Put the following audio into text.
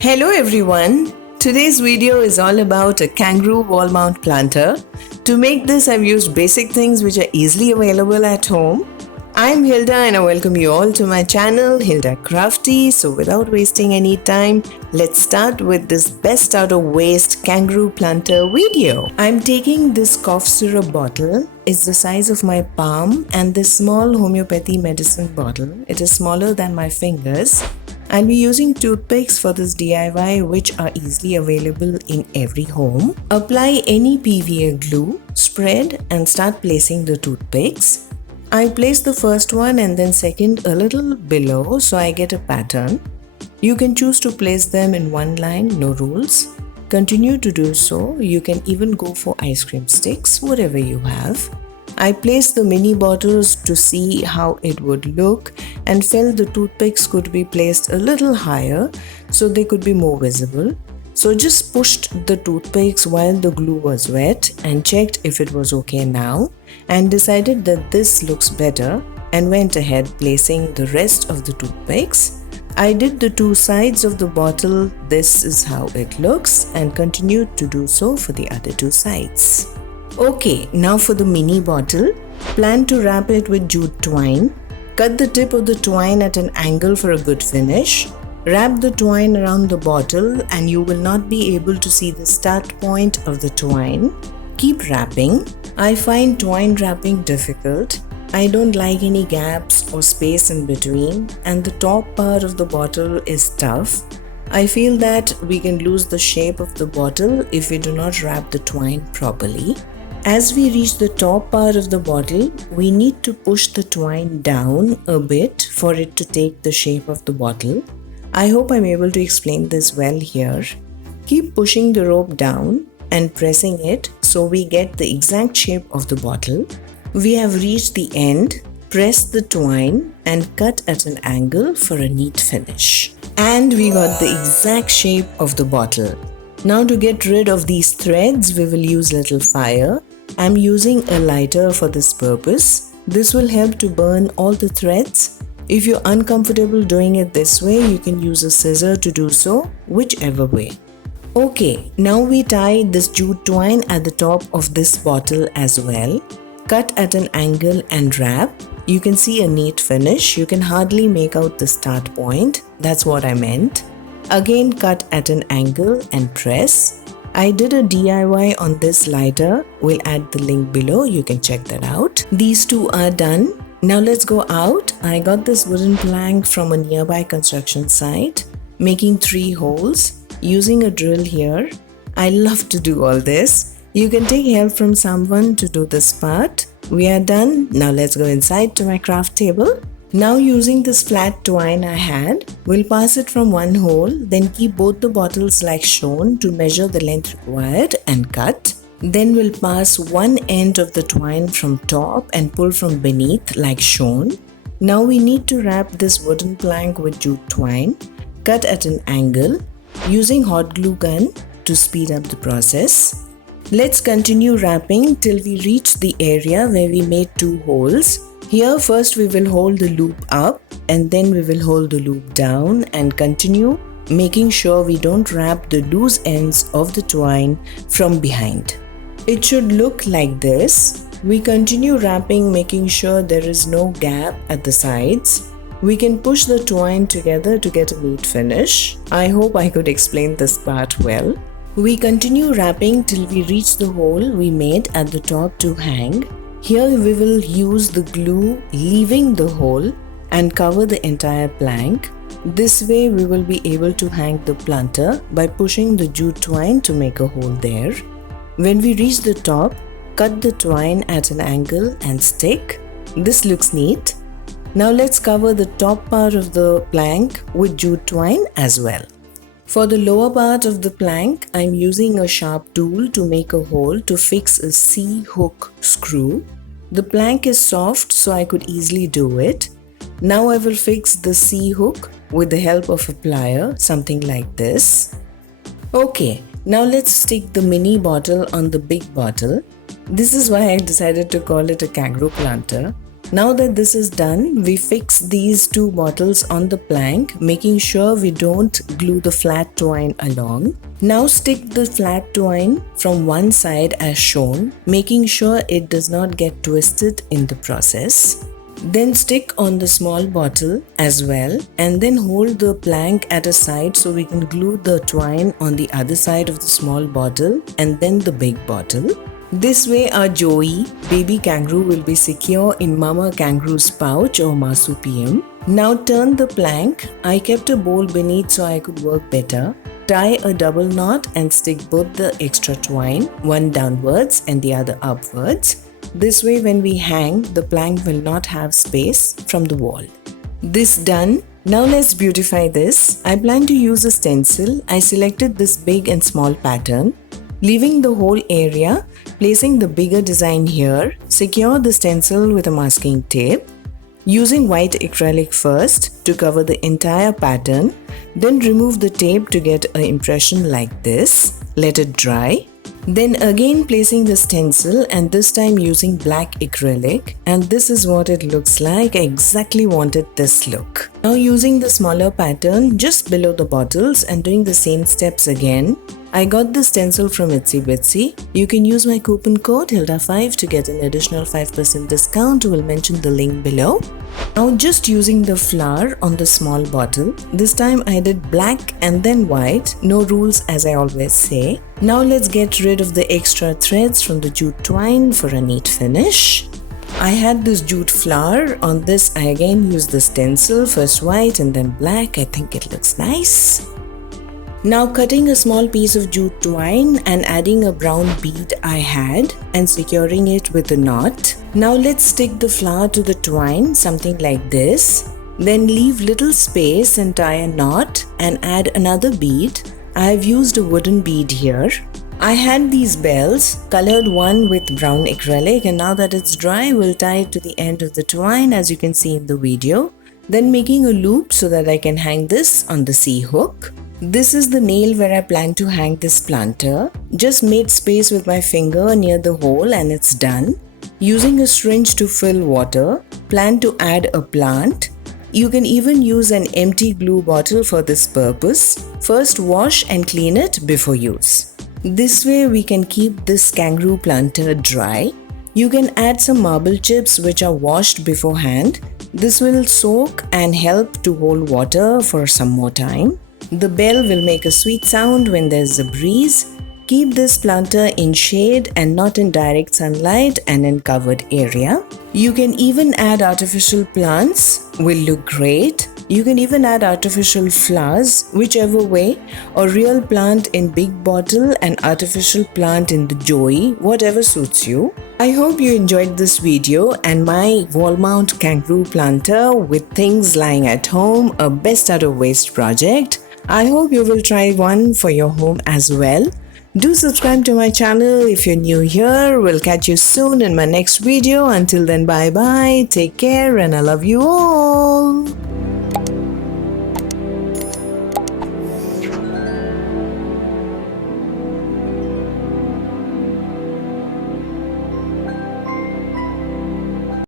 Hello everyone! Today's video is all about a kangaroo wall mount planter. To make this, I've used basic things which are easily available at home. I'm Hilda and I welcome you all to my channel HILDACRAFTY. So without wasting any time, let's start with this best out of waste kangaroo planter video. I'm taking this cough syrup bottle. It's the size of my palm, and this small homeopathy medicine bottle. It is smaller than my fingers. I'll be using toothpicks for this DIY, which are easily available in every home. Apply any PVA glue, spread and start placing the toothpicks. I place the first one and then second a little below so I get a pattern. You can choose to place them in one line, no rules. Continue to do so. You can even go for ice cream sticks, whatever you have. I placed the mini bottles to see how it would look and felt the toothpicks could be placed a little higher so they could be more visible. So just pushed the toothpicks while the glue was wet and checked if it was okay now and decided that this looks better and went ahead placing the rest of the toothpicks. I did the two sides of the bottle. This is how it looks, and continued to do so for the other two sides. Okay, now for the mini bottle. Plan to wrap it with jute twine. Cut the tip of the twine at an angle for a good finish. Wrap the twine around the bottle and you will not be able to see the start point of the twine. Keep wrapping. I find twine wrapping difficult. I don't like any gaps or space in between, and the top part of the bottle is tough. I feel that we can lose the shape of the bottle if we do not wrap the twine properly. As we reach the top part of the bottle, we need to push the twine down a bit for it to take the shape of the bottle. I hope I'm able to explain this well here. Keep pushing the rope down and pressing it so we get the exact shape of the bottle. We have reached the end. Press the twine and cut at an angle for a neat finish. And we got the exact shape of the bottle. Now to get rid of these threads, we will use little fire. I'm using a lighter for this purpose. This will help to burn all the threads. If you're uncomfortable doing it this way, you can use a scissor to do so, whichever way. Okay, now we tie this jute twine at the top of this bottle as well. Cut at an angle and wrap. You can see a neat finish. You can hardly make out the start point. That's what I meant. Again, cut at an angle and press. I did a DIY on this lighter. We'll add the link below. You can check that out. These two are done. Now let's go out. I got this wooden plank from a nearby construction site, making 3 holes, using a drill here. I love to do all this. You can take help from someone to do this part. We are done. Now let's go inside to my craft table. Now using this flat twine I had, we'll pass it from one hole, then keep both the bottles like shown to measure the length required and cut. Then we'll pass one end of the twine from top and pull from beneath like shown. Now we need to wrap this wooden plank with jute twine. Cut at an angle, using hot glue gun to speed up the process. Let's continue wrapping till we reach the area where we made 2 holes. Here first we will hold the loop up and then we will hold the loop down and continue, making sure we don't wrap the loose ends of the twine from behind. It should look like this. We continue wrapping, making sure there is no gap at the sides. We can push the twine together to get a neat finish. I hope I could explain this part well. We continue wrapping till we reach the hole we made at the top to hang. Here we will use the glue leaving the hole and cover the entire plank. This way we will be able to hang the planter by pushing the jute twine to make a hole there. When we reach the top, cut the twine at an angle and stick. This looks neat. Now let's cover the top part of the plank with jute twine as well. For the lower part of the plank, I'm using a sharp tool to make a hole to fix a C-hook screw. The plank is soft so I could easily do it. Now I will fix the C-hook with the help of a plier, something like this. Okay, now let's stick the mini bottle on the big bottle. This is why I decided to call it a kangaroo planter. Now that this is done, we fix these two bottles on the plank, making sure we don't glue the flat twine along. Now stick the flat twine from one side as shown, making sure it does not get twisted in the process. Then stick on the small bottle as well, and then hold the plank at a side so we can glue the twine on the other side of the small bottle and then the big bottle. This way our Joey, baby kangaroo, will be secure in Mama Kangaroo's pouch or marsupium. Now turn the plank. I kept a bowl beneath so I could work better. Tie a double knot and stick both the extra twine, one downwards and the other upwards. This way when we hang, the plank will not have space from the wall. This done. Now let's beautify this. I plan to use a stencil. I selected this big and small pattern. Leaving the whole area, placing the bigger design here, secure the stencil with a masking tape. Using white acrylic first to cover the entire pattern, then remove the tape to get an impression like this. Let it dry. Then again placing the stencil and this time using black acrylic, and this is what it looks like. I exactly wanted this look. Now using the smaller pattern just below the bottles and doing the same steps again. I got the stencil from Itsy Bitsy. You can use my coupon code HILDA5 to get an additional 5% discount. We'll mention the link below. Now just using the flower on the small bottle. This time I did black and then white. No rules as I always say. Now let's get rid of the extra threads from the jute twine for a neat finish. I had this jute flower. On this I again used the stencil, first white and then black. I think it looks nice. Now cutting a small piece of jute twine and adding a brown bead I had and securing it with a knot. Now let's stick the flower to the twine, something like this. Then leave little space and tie a knot and add another bead. I have used a wooden bead here. I had these bells, colored one with brown acrylic, and now that it's dry, we'll tie it to the end of the twine as you can see in the video. Then making a loop so that I can hang this on the C-hook. This is the nail where I plan to hang this planter. Just made space with my finger near the hole and it's done. Using a syringe to fill water, plan to add a plant. You can even use an empty glue bottle for this purpose. First wash and clean it before use. This way we can keep this kangaroo planter dry. You can add some marble chips which are washed beforehand. This will soak and help to hold water for some more time. The bell will make a sweet sound when there's a breeze. Keep this planter in shade and not in direct sunlight and in covered area. You can even add artificial plants, will look great. You can even add artificial flowers, whichever way, or real plant in big bottle and artificial plant in the Joey, whatever suits you. I hope you enjoyed this video and my wall mount kangaroo planter with things lying at home, a best out of waste project. I hope you will try one for your home as well. Do subscribe to my channel if you're new here. We'll catch you soon in my next video. Until then, bye bye, take care, and I love you all.